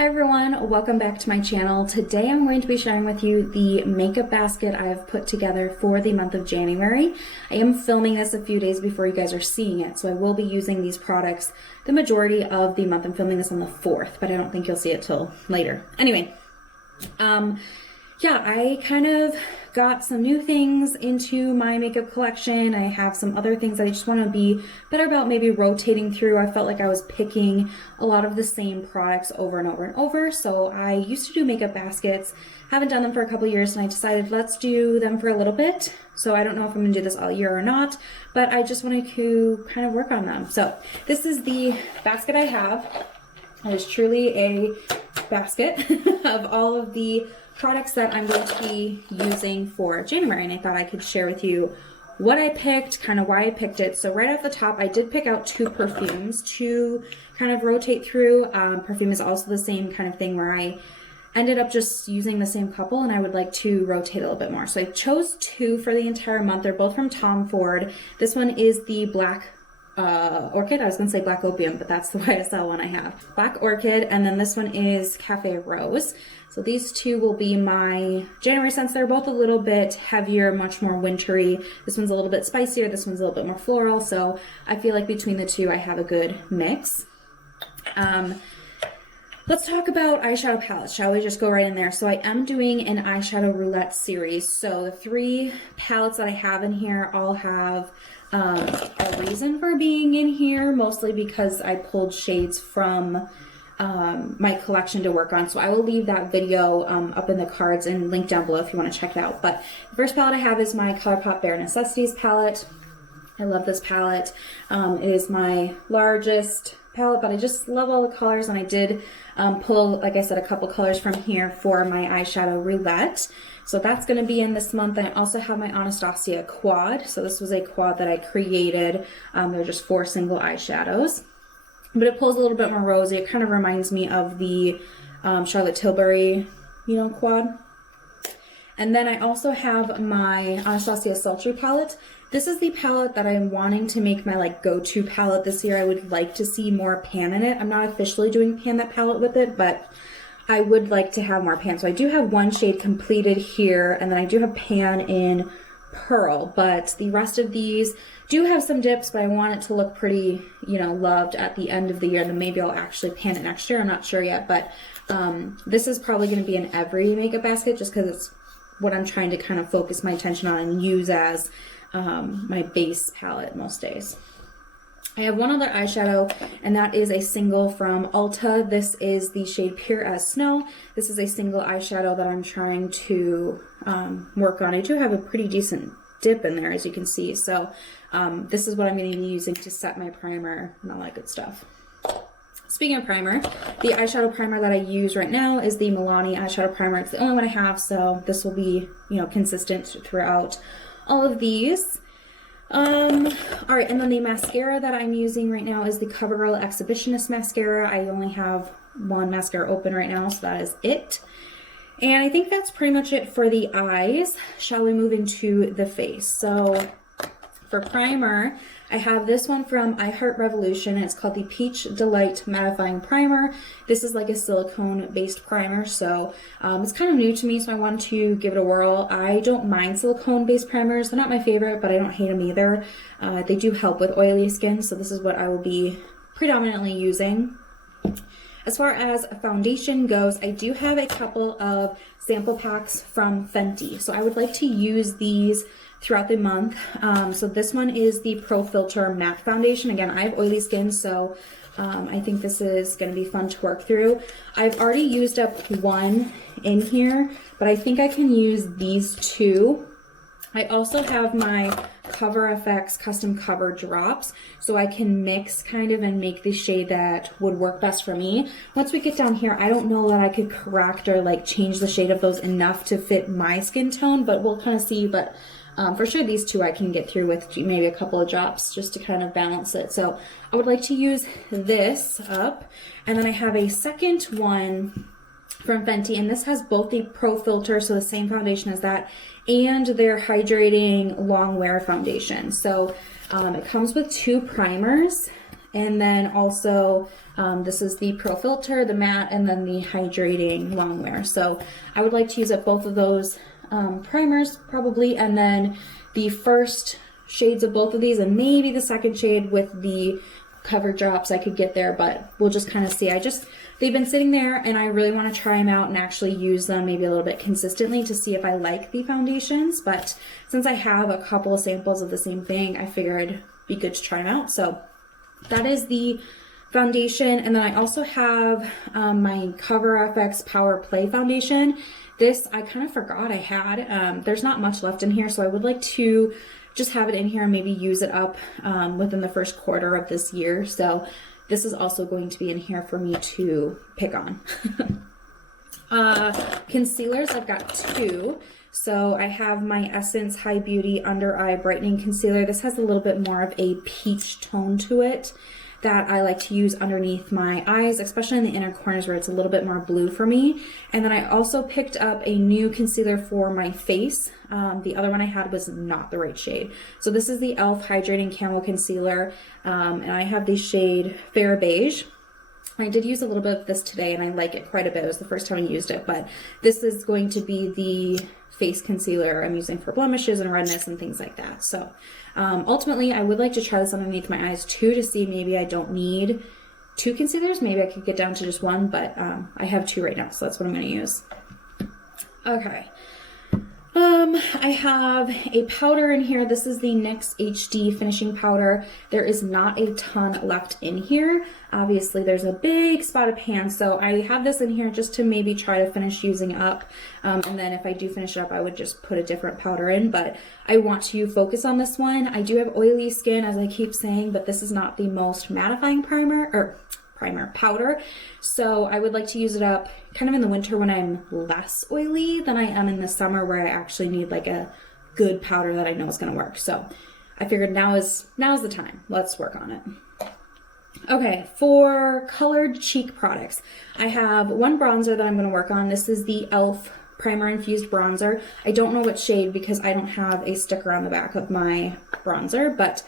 Hi everyone, welcome back to my channel. Today I'm going to be sharing with you the makeup basket I've put together for the month of January. I am filming this a few days before you guys are seeing it, so I will be using these products the majority of the month. I'm filming this on the 4th, but I don't think you'll see it till later. Anyway, yeah, I kind of got some new things into my makeup collection. I have some other things that I just want to be better about maybe rotating through. I felt like I was picking a lot of the same products over and over and over. So I used to do makeup baskets, haven't done them for a couple years, and I decided let's do them for a little bit. So I don't know if I'm gonna do this all year or not, but I just wanted to kind of work on them. So this is the basket I have. It is truly a basket of all of the products that I'm going to be using for January, and I thought I could share with you what I picked, kind of why I picked it. So right off the top, I did pick out 2 perfumes to kind of rotate through. Perfume is also the same kind of thing where I ended up just using the same couple and I would like to rotate a little bit more. So I chose 2 for the entire month. They're both from Tom Ford. This one is the Black Orchid. I was gonna say Black Opium, but that's the YSL one I have. Black Orchid, and then this one is Cafe Rose. So these 2 will be my January scents. They're both a little bit heavier, much more wintry. This one's a little bit spicier, this one's a little bit more floral, so I feel like between the 2 I have a good mix. Let's talk about eyeshadow palettes. Shall we just go right in there? So I am doing an eyeshadow roulette series. So the 3 palettes that I have in here all have a reason for being in here, mostly because I pulled shades from my collection to work on. So I will leave that video up in the cards and link down below if you want to check it out. But the first palette I have is my Colourpop Bare Necessities palette. I love this palette. It is my largest palette, but I just love all the colors, and I did pull, like I said, a couple colors from here for my eyeshadow roulette. So that's going to be in this month. I also have my Anastasia Quad. So this was a quad that I created. They're just 4 single eyeshadows, but it pulls a little bit more rosy. It kind of reminds me of the Charlotte Tilbury, quad. And then I also have my Anastasia Sultry palette. This is the palette that I'm wanting to make my go-to palette this year. I would like to see more pan in it. I'm not officially doing pan that palette with it, but I would like to have more pan. So I do have 1 shade completed here, and then I do have pan in Pearl, but the rest of these do have some dips, but I want it to look pretty, loved at the end of the year. Then maybe I'll actually pan it next year. I'm not sure yet, but this is probably going to be in every makeup basket just because it's what I'm trying to kind of focus my attention on and use as my base palette most days. I have one other eyeshadow, and that is a single from Ulta. This is the shade Pure as Snow. This is a single eyeshadow that I'm trying to work on. I do have a pretty decent dip in there, as you can see. So this is what I'm going to be using to set my primer and all that good stuff. Speaking of primer, the eyeshadow primer that I use right now is the Milani eyeshadow primer. It's the only one I have, so this will be, consistent throughout all of these. All right, and then the mascara that I'm using right now is the Covergirl Exhibitionist mascara. I only have 1 mascara open right now, so that is it. And I think that's pretty much it for the eyes. Shall we move into the face? So for primer, I have this one from I Heart Revolution, and it's called the Peach Delight Mattifying Primer. This is like a silicone-based primer, so it's kind of new to me, so I wanted to give it a whirl. I don't mind silicone-based primers. They're not my favorite, but I don't hate them either. They do help with oily skin, so this is what I will be predominantly using. As far as foundation goes, I do have a couple of sample packs from Fenty, so I would like to use these throughout the month. So this one is the Pro Filter Matte Foundation. Again, I have oily skin, so I think this is going to be fun to work through. I've already used up 1 in here, but I think I can use these 2. I also have my Cover FX Custom Cover Drops, so I can mix kind of and make the shade that would work best for me. Once we get down here, I don't know that I could correct or change the shade of those enough to fit my skin tone, but we'll kind of see. But for sure these 2 I can get through with maybe a couple of drops just to kind of balance it. So I would like to use this up, and then I have a second one from Fenty, and this has both the Pro Filter, so the same foundation as that, and their Hydrating Longwear foundation. So it comes with 2 primers, And then also, this is the Pro Filter, the matte, and then the Hydrating Longwear. So I would like to use up both of those primers probably, and then the first shades of both of these, and maybe the second shade with the cover drops I could get there, but we'll just kind of see. They've been sitting there and I really want to try them out and actually use them maybe a little bit consistently to see if I like the foundations. But since I have a couple of samples of the same thing, I figured it'd be good to try them out. So that is the foundation. And then I also have my CoverFX Power Play foundation. This I kind of forgot I had. There's not much left in here, so I would like to just have it in here and maybe use it up within the first quarter of this year. So this is also going to be in here for me to pick on. Concealers, I've got two. So I have my Essence High Beauty Under Eye Brightening Concealer. This has a little bit more of a peach tone to it that I like to use underneath my eyes, especially in the inner corners where it's a little bit more blue for me. And then I also picked up a new concealer for my face. The other one I had was not the right shade. So this is the e.l.f. Hydrating Camo Concealer, and I have the shade Fair Beige. I did use a little bit of this today and I like it quite a bit. It was the first time I used it, but this is going to be the face concealer I'm using for blemishes and redness and things like that. So ultimately I would like to try this underneath my eyes too, to see maybe I don't need two concealers. Maybe I could get down to just one, but I have two right now, so that's what I'm going to use. Okay. I have a powder in here. This is the NYX HD Finishing Powder. There is not a ton left in here. Obviously, there's a big spot of pan, so I have this in here just to maybe try to finish using up. And then if I do finish it up, I would just put a different powder in, but I want to focus on this one. I do have oily skin, as I keep saying, but this is not the most mattifying powder, so I would like to use it up kind of in the winter when I'm less oily than I am in the summer, where I actually need like a good powder that I know is going to work. So I figured now's the time. Let's work on it. Okay, for colored cheek products, I have one bronzer that I'm going to work on. This is the e.l.f. Primer Infused Bronzer. I don't know what shade because I don't have a sticker on the back of my bronzer, but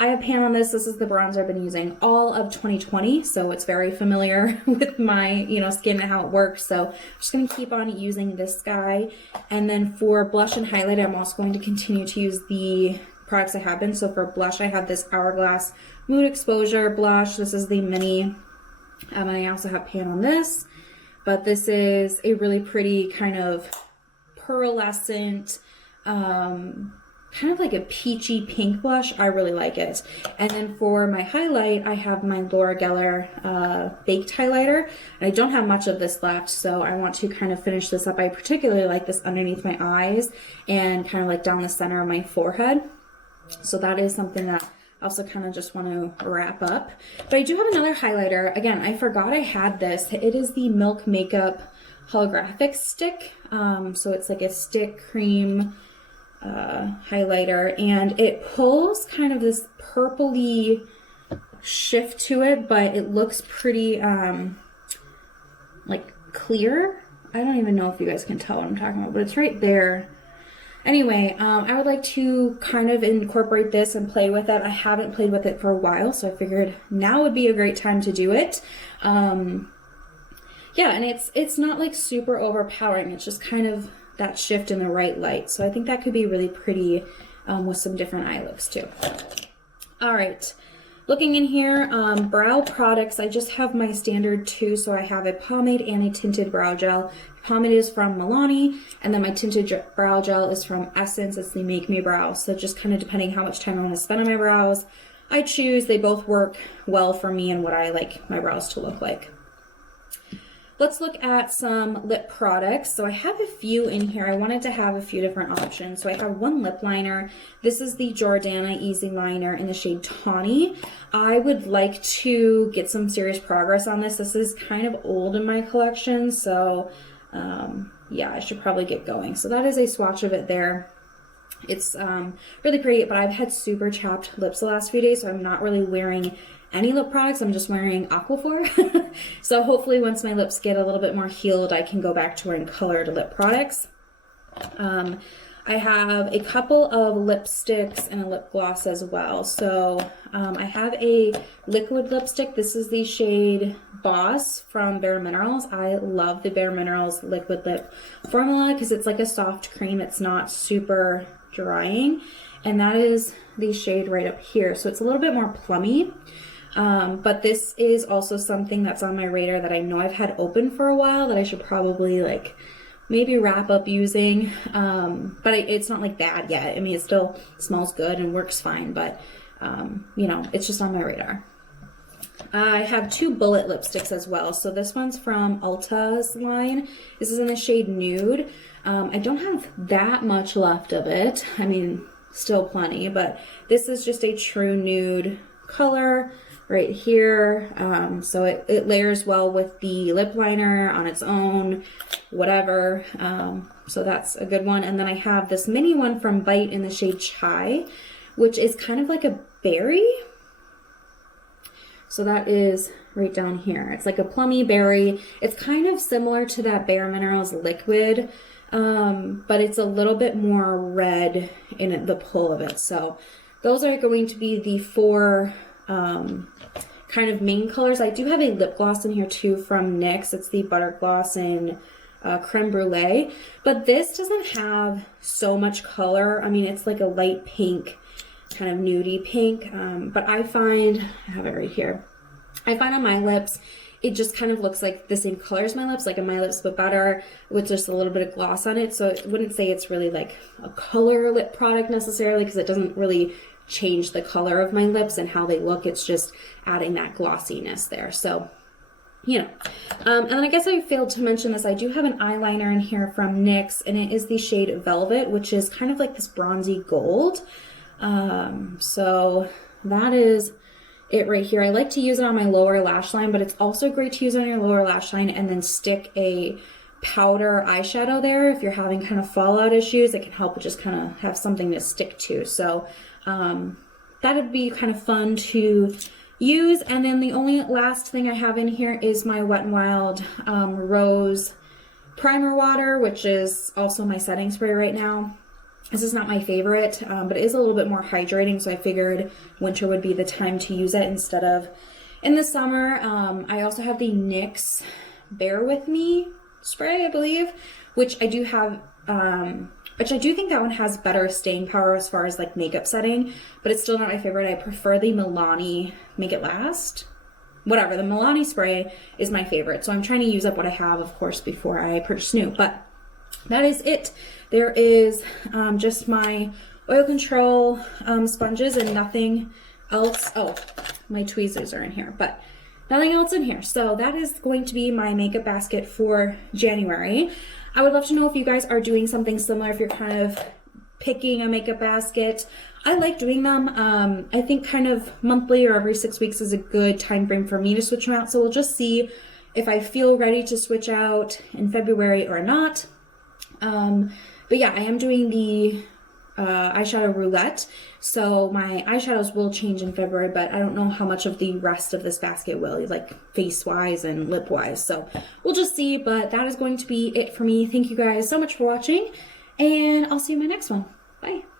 I have pan on this. This is the bronzer I've been using all of 2020, so it's very familiar with my, skin and how it works. So I'm just going to keep on using this guy. And then for blush and highlight, I'm also going to continue to use the products I have been. So for blush, I have this Hourglass Mood Exposure blush. This is the mini. And I also have pan on this, but this is a really pretty kind of pearlescent, kind of like a peachy pink blush. I really like it. And then for my highlight, I have my Laura Geller baked highlighter. And I don't have much of this left, so I want to kind of finish this up. I particularly like this underneath my eyes and kind of like down the center of my forehead. So that is something that I also kind of just want to wrap up. But I do have another highlighter. Again, I forgot I had this. It is the Milk Makeup Holographic Stick. So it's like a stick cream highlighter, and it pulls kind of this purpley shift to it, but it looks pretty like clear. I don't even know if you guys can tell what I'm talking about, but it's right there. Anyway, I would like to kind of incorporate this and play with it. I haven't played with it for a while, so I figured now would be a great time to do it. Yeah, and it's not like super overpowering. It's just kind of that shift in the right light. So I think that could be really pretty with some different eye looks too. All right, looking in here, brow products, I just have my standard two. So I have a pomade and a tinted brow gel. Pomade is from Milani, and then my tinted brow gel is from Essence. It's the Make Me Brow. So just kind of depending how much time I want to spend on my brows, I choose. They both work well for me and what I like my brows to look like. Let's look at some lip products. So I have a few in here. I wanted to have a few different options. So I have one lip liner. This is the Jordana Easy Liner in the shade Tawny. I would like to get some serious progress on this. This is kind of old in my collection, so yeah, I should probably get going. So that is a swatch of it there. It's really pretty, but I've had super chapped lips the last few days, so I'm not really wearing any lip products. I'm just wearing Aquaphor. So hopefully once my lips get a little bit more healed, I can go back to wearing colored lip products. I have a couple of lipsticks and a lip gloss as well. So I have a liquid lipstick. This is the shade Boss from Bare Minerals. I love the Bare Minerals liquid lip formula because it's like a soft cream. It's not super drying. And that is the shade right up here. So it's a little bit more plummy. But this is also something that's on my radar that I know I've had open for a while that I should probably like maybe wrap up using, but it's not like bad yet. I mean, it still smells good and works fine, but you know, it's just on my radar. I have two bullet lipsticks as well. So this one's from Ulta's line. This is in the shade Nude. I don't have that much left of it. I mean, still plenty, but this is just a true nude color right here. So it layers well with the lip liner on its own, whatever. So that's a good one. And then I have this mini one from Bite in the shade Chai, which is kind of like a berry. So that is right down here. It's like a plummy berry. It's kind of similar to that Bare Minerals liquid, but it's a little bit more red in the pull of it. So those are going to be the four kind of main colors. I do have a lip gloss in here too from NYX. It's the Butter Gloss in Creme Brulee, but this doesn't have so much color. I mean, it's like a light pink, kind of nudie pink, but I find, I have it right here, I find on my lips, it just kind of looks like the same color as my lips, like on my lips, but better with just a little bit of gloss on it. So I wouldn't say it's really like a color lip product necessarily, because it doesn't really change the color of my lips and how they look. It's just adding that glossiness there. So, you know. And then I guess I failed to mention this. I do have an eyeliner in here from NYX, and it is the shade Velvet, which is kind of like this bronzy gold. So that is it right here. I like to use it on my lower lash line, but it's also great to use on your lower lash line and then stick a powder eyeshadow there. If you're having kind of fallout issues, it can help just kind of have something to stick to. So that would be kind of fun to use. And then the only last thing I have in here is my Wet n Wild Rose Primer Water, which is also my setting spray right now. This is not my favorite, but it is a little bit more hydrating, so I figured winter would be the time to use it instead of in the summer. I also have the NYX Bear With Me spray, I believe, which I do have, which I do think that one has better staying power as far as like makeup setting, but it's still not my favorite. I prefer the Milani Make It Last. Whatever, the Milani spray is my favorite, so I'm trying to use up what I have, of course, before I purchase new, but that is it. There is just my oil control sponges and nothing else. Oh, my tweezers are in here, but nothing else in here. So that is going to be my makeup basket for January. I would love to know if you guys are doing something similar, if you're kind of picking a makeup basket. I like doing them. I think kind of monthly or every 6 weeks is a good time frame for me to switch them out. So we'll just see if I feel ready to switch out in February or not. But yeah, I am doing the eyeshadow roulette, so my eyeshadows will change in February, but I don't know how much of the rest of this basket will, like face-wise and lip-wise, so we'll just see. But that is going to be it for me. Thank you guys so much for watching, and I'll see you in my next one. Bye!